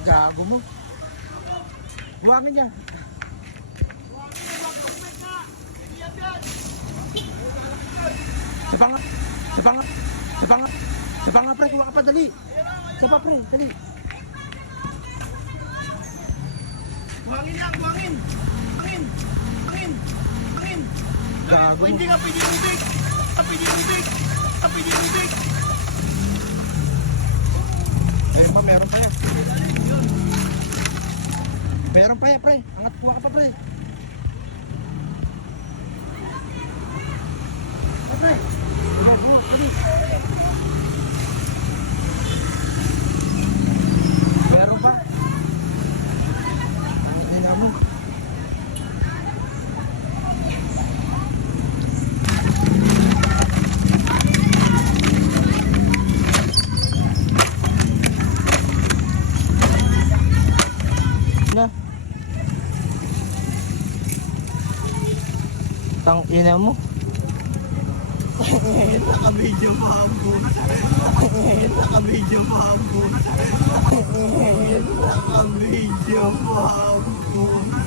Gago mo. Buwangin niya. Sapa nga. Sapa nga. Sapa nga. Sapa nga pre, kuha ka pa, dali. Sapa pre, dali. Buhangin lang, buhangin. Buhangin. Buhangin. Buhangin. Gago mo. Hindi ka pwede ubig. Pwede ubig. Pwede ubig. Ayun pa, meron pa yan. Meron pa yan, pre. Angat, kuha ka pa, pre. Pre. Gago, dali. Meron pa. Hindi mo. Na. Tang ina mo. Naka-video pa ako. Naka-video pa ako. Naka-video pa ako.